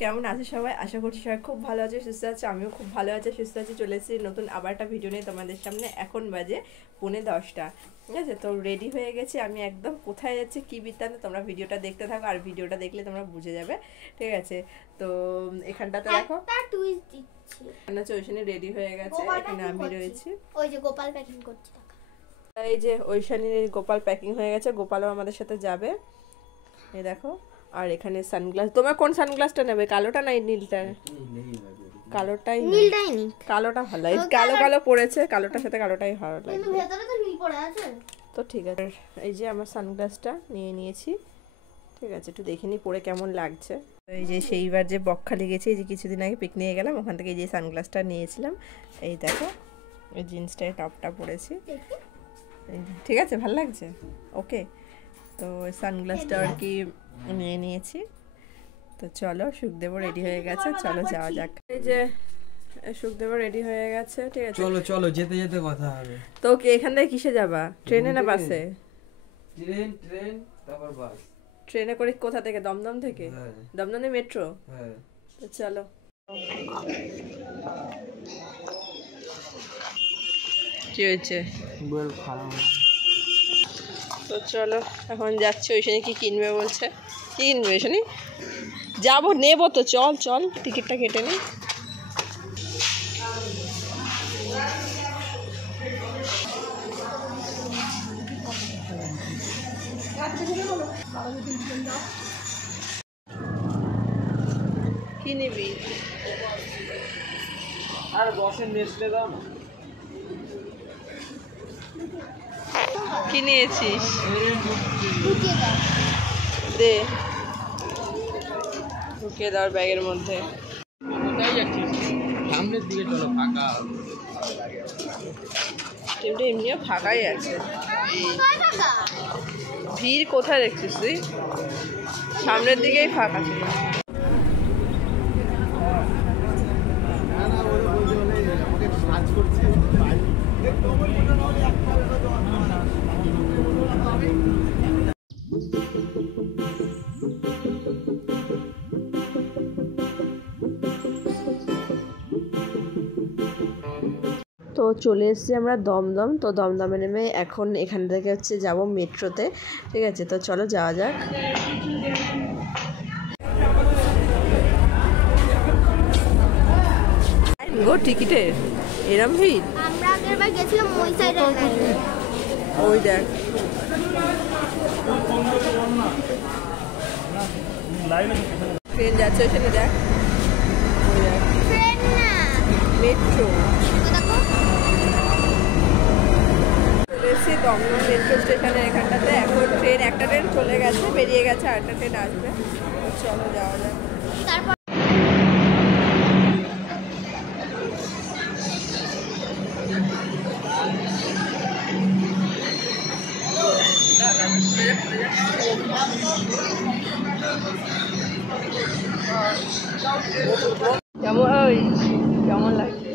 কেমন আছে সবাই? আশা করছি সবাই খুব ভালো আছে, সুস্থ আছে। আমিও খুব ভালো আছি, সুস্থ আছি। চলে এসেছি নতুন আবার একটা ভিডিও নিয়ে তোমাদের সামনে। এখন বাজে 9:45, ঠিক আছে? তো রেডি হয়ে গেছি আমি একদম। কোথায় যাচ্ছে কি বৃত্তান্ত তোমরা ভিডিওটা দেখতে থাকো, আর ভিডিওটা দেখলে তোমরা বুঝে যাবে, ঠিক আছে? তো এখানটাতে দেখো ওইখানে রেডি হয়ে গেছে, এখানে আমি রয়েছি। ওই যে গোপাল প্যাকিং করছে, এই যে ওইখানের গোপাল প্যাকিং হয়ে গেছে, গোপালও আমাদের সাথে যাবে। এই দেখো, আর এখানে সানগ্লাস। তোমরা কোন সানগ্লাসটা নেবে, কালোটা না নীলটা? কালোটাই, নীলটাই নি, কালোটা ভালো লাগে। কালো কালো পড়েছে, কালোটার সাথে কালোটাই ভালো লাগে। কিন্তু ভেতরে তো নীল পড়ে আছে। তো ঠিক আছে, এই যে আমার সানগ্লাসটা নিয়ে নিয়েছি, ঠিক আছে? একটু দেখে নি পরে কেমন লাগছে। এই যে সেইবার যে বকখালি গেছি, এই যে কিছুদিন আগে পিকনিকে গেলাম, ওখান থেকে এই যে সানগ্লাসটা নিয়েছিলাম। এই দেখো, এই জিন্সটায় টপটা পরেছি, ঠিক আছে? ভালো লাগছে, ওকে। তো সানগ্লাসটা আর কি নিয়ে নিয়েছি। তো চলো, সুখদেবও রেডি হয়ে গেছে, চলো যাওয়া যাক। এই যে সুখদেবও রেডি হয়ে গেছে, ঠিক আছে? চলো চলো, যেতে যেতে কথা হবে। তো কি এখান থেকে কিসে যাবা, ট্রেনে না বাসে? ট্রেন তারপর বাস। ট্রেনে করে কোথা থেকে? দমদম থেকে? দমদমে মেট্রো? হ্যাঁ। তো চলো। কি হয়েছে? বল খারাপ। তো চলো এখন যাচ্ছি। ওইখানে কি কিনবে বলছে, কি কিনবে ওইখানে? যাবো, নেবো তো, চল চল, টিকিটটা কেটে নি। কি নিবি? আর বসে নেসলে দাও না। কি নিয়েছিস? দে দে, ঢুকিয়ে দাও ব্যাগের মধ্যে। কোথায় যাচ্ছিস? সামনের দিকে চলো, ফাঁকা। ট্রেনটা এমনিও ফাঁকাই আছে, ভিড় কোথায় দেখছিস তুই? সামনের দিকেই ফাঁকা ছিল। তো চলে এসেছি আমরা দমদম। তো দমদমে নেমে এখন এখান থেকে হচ্ছে যাব মেট্রোতে, ঠিক আছে? তো চলো যাওয়া যাক। গো টিকিটের এরম ভিড়। আমরা আগেরবার গেছিলাম ওই সাইডে, ওই দেখ, ট্রেন যাচ্ছে ওইখানে, দেখ ওই দেখ, ট্রেন না মেট্রো। দেখো, চলে এসেছি দমদম মেট্রো স্টেশনের এখানটাতে। এখন ট্রেন, একটা ট্রেন চলে গেছে, বেরিয়ে গেছে, আরেকটা ট্রেন আসবে। চলো যাওয়া যাক। তারপর কেমন, ওই কেমন লাগছে?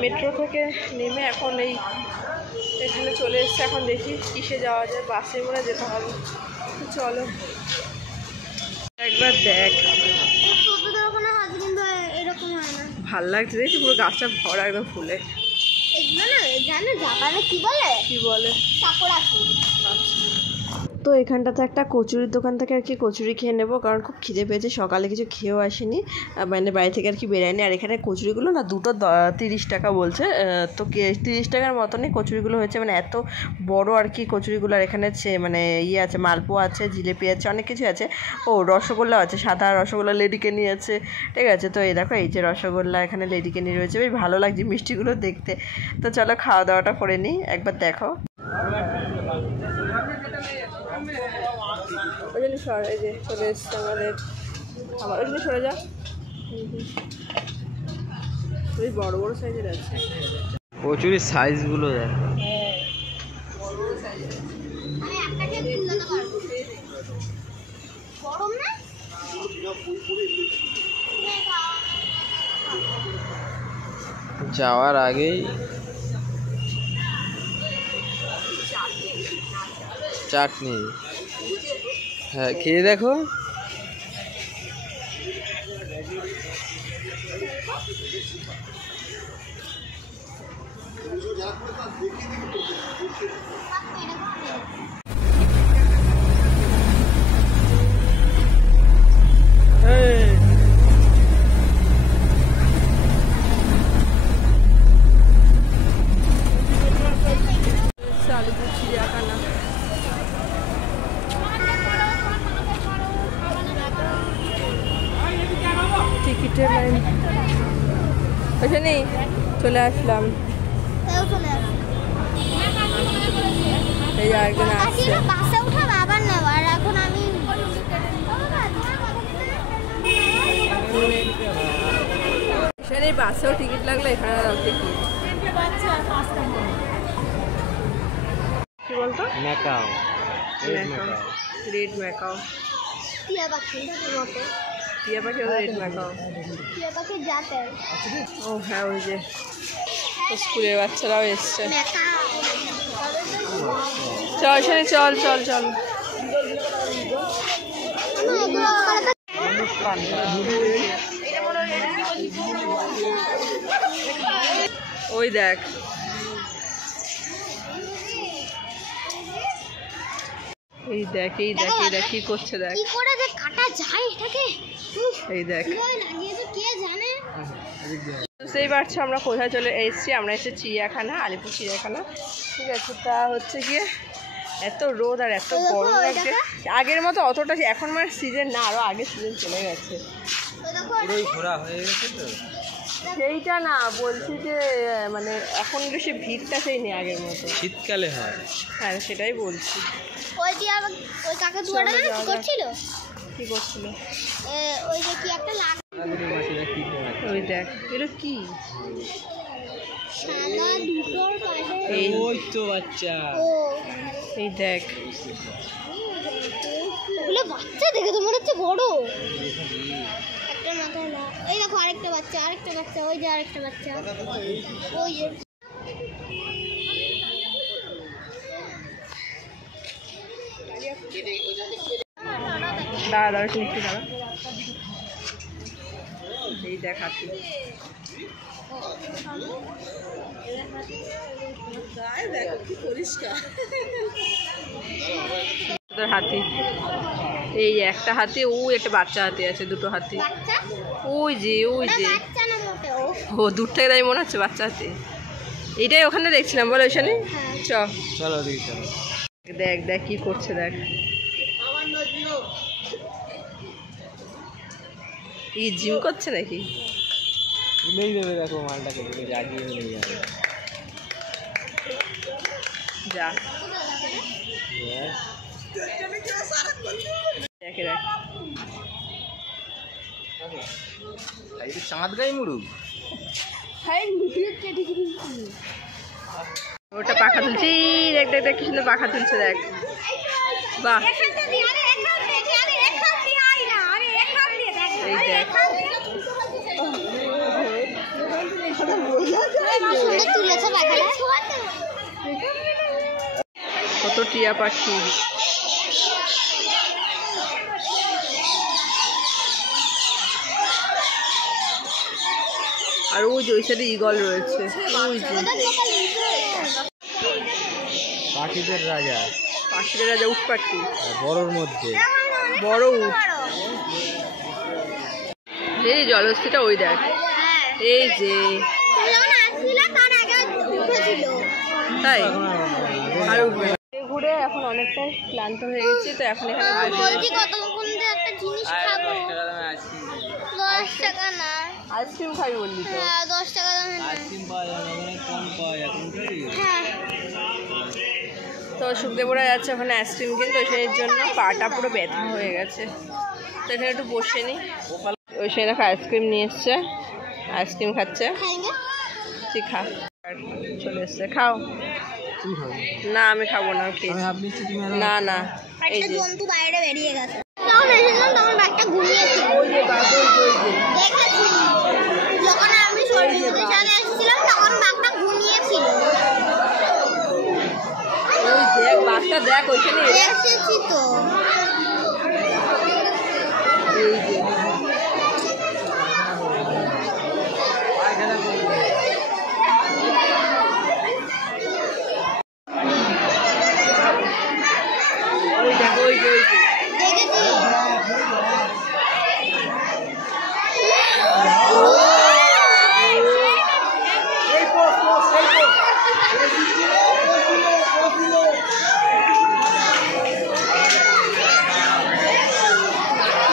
মেট্রো থেকে নেমে এখন এই এখানে চলে এসছে। এখন দেখি কিসে যাওয়া যায়, বাসে করে যেতে হবে। চলো একবার দেখ, ছোটদের ওখানে হাত কিন্তু এরকম হয় না। ভাল লাগছে, দেখছি পুরো গাছটা ভরা একদম ফুলে। এগুলো না জানো জাপানে কি বলে? কি বলে? সাকুরা ফুল। তো এখানটাতে একটা কচুরির দোকান থেকে আর কি কচুরি খেয়ে নেবো, কারণ খুব খিদে পেয়েছে। সকালে কিছু খেয়েও আসিনি, মানে বাড়ি থেকে আর কি বেরায়নি। আর এখানে কচুরিগুলো না দুটো 30 টাকা বলছে। তো 30 টাকার মতনই কচুরিগুলো হয়েছে, মানে এত বড় আর কি কচুরিগুলো। আর এখানে মানে ইয়ে আছে, মালপোয়া আছে, জিলেপি আছে, অনেক কিছু আছে। ও রসগোল্লা আছে, সাদা রসগোল্লা লেডিকেনি আছে, ঠিক আছে? তো এই দেখো, এই যে রসগোল্লা এখানে লেডিকেনি রয়েছে, বেশ ভালো লাগছে মিষ্টিগুলো দেখতে। তো চলো খাওয়া দাওয়াটা করে নিই, একবার দেখো। ওই জন্য সর, এই যে চলে এসছে আমাদের খাবার। ওই জন্য সরে যা, বেশ বড় বড় সাইজের আছে। কচুরির সাইজগুলো দেখ। বড় বড় সাইজের। গরম না? যাওয়ার আগেই চাটনি, হ্যাঁ খেয়ে দেখো। আলিপুর চিড়িয়াখানা। টিকিটের লাইন ওখানে চলে আসলাম। এও চলে আসে। এই যে একজন আসছে। বাসে উঠাবো আবার নেবো, আর এখন আমি এখানে বাসেও টিকিট লাগলো, এখানে টিকিট কি বলতো? Macaw, red macaw. টিয়া পাখির মতো। টিয়া পাখি রেড ম্যাকাও। টিয়া পাখির জাতের ও হ্যাঁ, ওই যে স্কুলের বাচ্চারাও এসছে। চল সেখানে চল চল চল। ওই দেখ, এই দেখ এই দেখ এই দেখ কি করছে দেখ। কি করে যে কাটা যায় এটাকে, এই দেখ, কিভাবে লাগিয়েছে কে জানে। বুঝতেই পারছো আমরা কোথায় চলে এসেছি। আমরা এসেছি চিড়িয়াখানা, আলিপুর চিড়িয়াখানা। ঠিক আছে, তা হচ্ছে গিয়ে এত রোদ আর এত গরম লাগছে। আগের মতো অতটা এখন মানে সিজন না, আরো আগে সিজন চলে গেছে। পুরোই ঘোরা হয়ে গেছে তো। সেইটা না, বলছি যে মানে এখন বেশি ভিড়টা সেই নেই আগের মতো। শীতকালে হয়। হ্যাঁ সেটাই বলছি। ওই টিয়া ওই কাকা দুয়াটা কি করছিল, কি করছিল? ওই যে কি একটা লাগ ওই দেখ এগুলো কি, সাদা দুটোর পাশে এই ওই তো বাচ্চা। ও এই দেখ ওগুলো বাচ্চা দেখে তো মনে হচ্ছে বড়। একটা মাথায় না, এই দেখো আরেকটা বাচ্চা, আরেকটা বাচ্চা, ওই যে আরেকটা বাচ্চা, ওই যে দাঁড়া দাঁড়া একটু দাঁড়া। এই দেখ হাতি, তোর হাতি। এই একটা হাতি, ওই একটা বাচ্চা হাতি আছে, দুটো হাতি। বাচ্চা, ওই যে ওই যে, বাচ্চা না মোটেও। ও দূর থেকে তাই মনে হচ্ছে বাচ্চা হাতি। এইটাই ওখানে দেখছিলাম বলো, ওইখানে চ চলো দিদি চলো। দেখ দেখ কি করছে দেখ। এই জিম করছে নাকি? তুলেই দেবে দেখো মালটাকে, দেখে জাগিয়ে নিয়ে যাবে। যা দেখে দেখ, চাঁদ গাই মুড়ু। ওটা পাখা তুলছি, দেখ দেখ দেখ কি সুন্দর পাখা তুলছে দেখ। বাহ, এই দেখ তুলেছে পাখাটা। কত টিয়া পাখি। আর ওই যে ওই সাইডে ঈগল রয়েছে, ওই যে পাখিদের রাজা, পাখিদের রাজা উট পাখি, বড়োর মধ্যে বড় উট। এই জলস্থিটা ওই দেখ, এই যে তাই। আর ঘুরে এখন অনেকটাই ক্লান্ত হয়ে গেছি, তো এখন এখানে বলছি কতক্ষণ ধরে একটা জিনিস খাবো। 10 টাকা না, আইসক্রিম খাবি বললি তো। হ্যাঁ 10 টাকা দামে না। আইসক্রিম পাওয়া যায় না, অনেক কম পাওয়া যায় এখন। হ্যাঁ তো সুখদেবরা যাচ্ছে ওখানে আইসক্রিম কিনতে, সেই জন্য পাটা পুরো ব্যথা হয়ে গেছে। তো এখানে একটু বসে নি। ওই সেই দেখো আইসক্রিম নিয়ে এসছে, আইসক্রিম খাচ্ছে। খাইবে? ঠিক খা, চলে এসছে, খাও। না আমি খাবো না, খেয়ে না না। এই একটা যে জন্তু বাইরে বেরিয়ে গেছে। যখন এসেছিলাম তখন ব্যাগটা ঘুমিয়েছিল। ওই যে বাবু, ওই যে দেখেছি যখন আমি সরস্বতীর সামনে এসেছিলাম দেখ ওইখানে এসেছি তো। এই যে ওই দেখো ওই যে দেখেছি।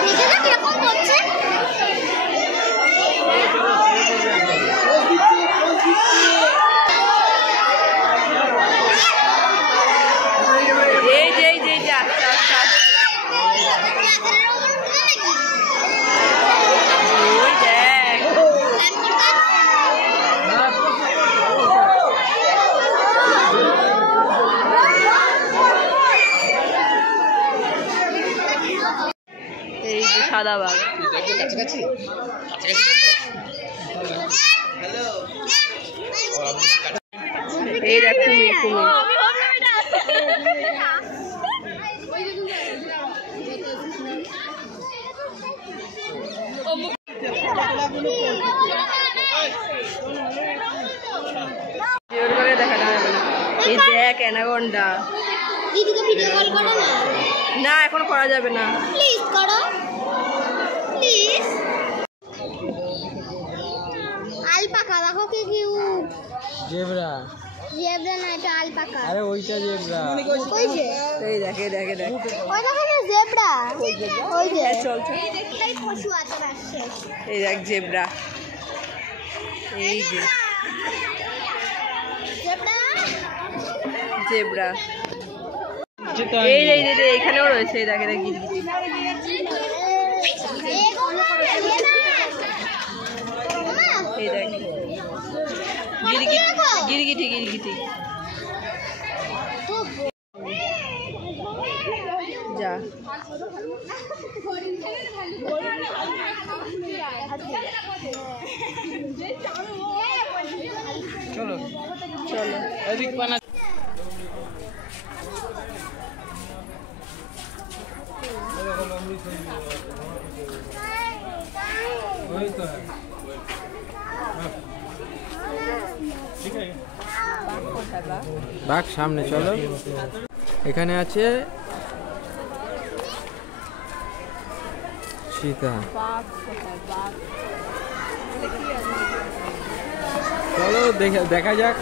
দেখে না কিরকম করছে? এই যে এই যে এই যে আচ্ছা আচ্ছা রাতের ওপর উঠে নাকি? ওই দেখ প্ল্যান করতে? এই যে সাদা বাঘ কাছাকাছি এই দেখ কুমির কুমির জোর করে দেখানো যাবে না এই দেখ অ্যানাকন্ডা দিদিকে ভিডিও কল করো না, না এখন করা যাবে না প্লিজ করো, প্লিজ। আলপাকা দেখো কি কিউট। জেব্রা। জেব্রা না, এটা আলপাকা। আরে ওইটা জেব্রা। ওই যে এই দেখে দেখে দেখ ওই দেখো না জেব্রা, ওই যে চল চল এই পশু আছে রাস্তায়। এই দেখ জেব্রা এই যে জেব্রা জেব্রা এই যে এই যে এখানেও রয়েছে এই দেখে দেখ গিরগিটি এই দেখ গিরগিটি গিরগিটি গিরগিটি যা চলো চলো এদিক পানা। বাঘ সামনে চলো। এখানে আছে সীতা। চলো দেখা যাক।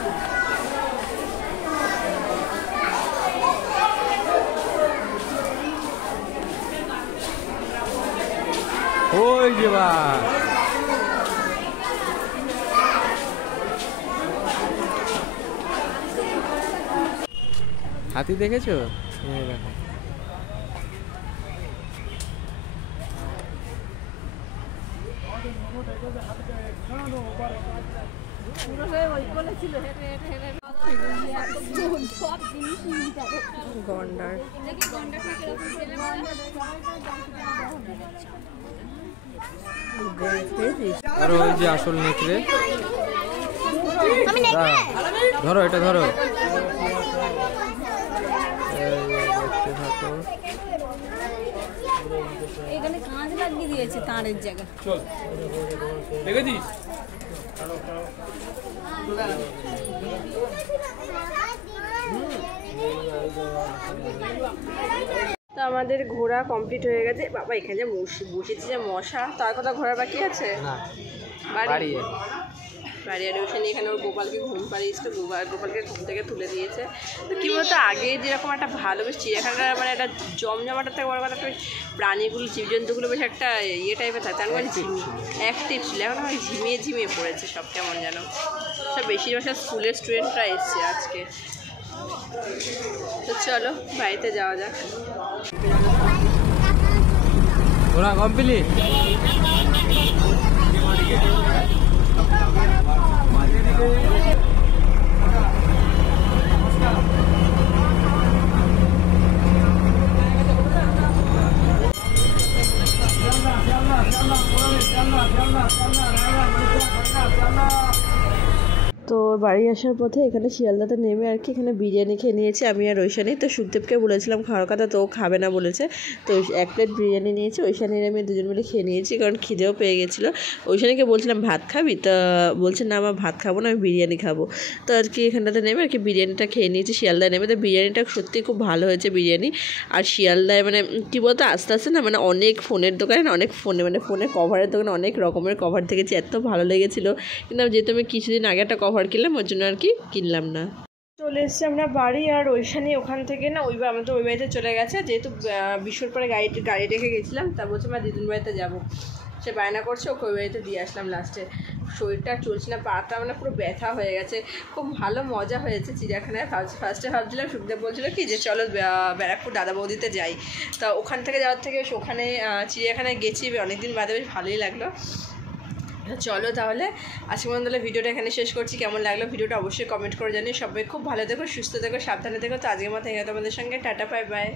ওই যে বাঘ। হাতি দেখেছো? এই দেখো। গন্ডার আর ওই যে আসল নেকড়ে। আমি নেকড়ে। ধরো এটা ধরো। দেখতে থাকো। এখানে কাঁচ লাগিয়ে দিয়েছে তারের জায়গা। চল দেখেছিস? তো আমাদের ঘোরা কমপ্লিট হয়ে গেছে। বাবা এখানে যে বসেছে যে মশা, তার কথা ঘোরার বাকি আছে। না বাড়ি বাড়ি আর ওখানে এখানে ওর গোপালকে ঘুম পাড়িয়েছিল, গোপালকে ঘুম থেকে তুলে দিয়েছে। তো কী বলতো, আগে যেরকম একটা ভালো বেশ চিড়িয়াখানার মানে একটা জমজমাটার থেকে বড় কথা, প্রাণীগুলো জীবজন্তুগুলো বেশ একটা ইয়ে টাইপের থাকে, তার মানে অ্যাক্টিভ ছিল। এখন আমার ঝিমিয়ে ঝিমিয়ে পড়েছে সব, কেমন যেন সব বেশিরভাগ সব স্কুলের স্টুডেন্টরা এসছে আজকে। তো চলো বাড়িতে যাওয়া যাক। ঘোরা কমপ্লিট। তো বাড়ি আসার পথে এখানে শিয়ালদাতে নেমে আর কি এখানে বিরিয়ানি খেয়ে নিয়েছি আমি আর ঐশানি। তো সুখদেবকে বলেছিলাম খাওয়ার কথা, তো ও খাবে না বলেছে। তো 1 প্লেট বিরিয়ানি নিয়েছি, ঐশানির আমি দুজন মিলে খেয়ে নিয়েছি, কারণ খিদেও পেয়ে গেছিলো। ঐশানিকে বলছিলাম ভাত খাবি, তা বলছে না আমার ভাত খাবো না, আমি বিরিয়ানি খাবো। তো আর কি এখানটাতে নেমে আর কি বিরিয়ানিটা খেয়ে নিয়েছি শিয়ালদায় নেমে। তো বিরিয়ানিটা সত্যিই খুব ভালো হয়েছে বিরিয়ানি। আর শিয়ালদায় মানে কী বলতো আস্তে আস্তে না মানে অনেক ফোনের দোকানে না অনেক ফোনের কভারের দোকানে অনেক রকমের কভার দেখেছি, এত ভালো লেগেছিলো। কিন্তু যেহেতু আমি কিছুদিন আগে একটা কভার কিনলাম ওর জন্য আর কি কিনলাম না। চলে এসেছি আমরা বাড়ি, আর ঐশানি ওখান থেকে না আমাদের ওই বাড়িতে চলে গেছে, যেহেতু বিশ্বর পরে গাড়ি রেখে গেছিলাম। তা বলছে মা দিদুন বাড়িতে যাবো, সে বায়না করছে, ওকে ওই বাড়িতে দিয়ে আসলাম লাস্টে। শরীরটা চলছে না, পাটা মানে পুরো ব্যথা হয়ে গেছে। খুব ভালো মজা হয়েছে চিড়িয়াখানায়। ফার্স্টে ভাবছিলাম, সুখদেব বলছিল কি যে চলো ব্যারাকপুর দাদা বৌদিতে যাই। তা ওখান থেকে যাওয়ার থেকে ওখানে চিড়িয়াখানায় গেছি অনেকদিন বাদে, বেশ ভালোই লাগলো। চলো তাহলে আজকে মনে হলে ভিডিওটা এখানে শেষ করছি। কেমন লাগলো ভিডিওটা অবশ্যই কমেন্ট করে জানিয়ে। সবাই খুব ভালো থেকো, সুস্থ থেকো, সাবধানে থেকো। তো আজকের মতো তোমাদের সঙ্গে টাটা, বাই বাই।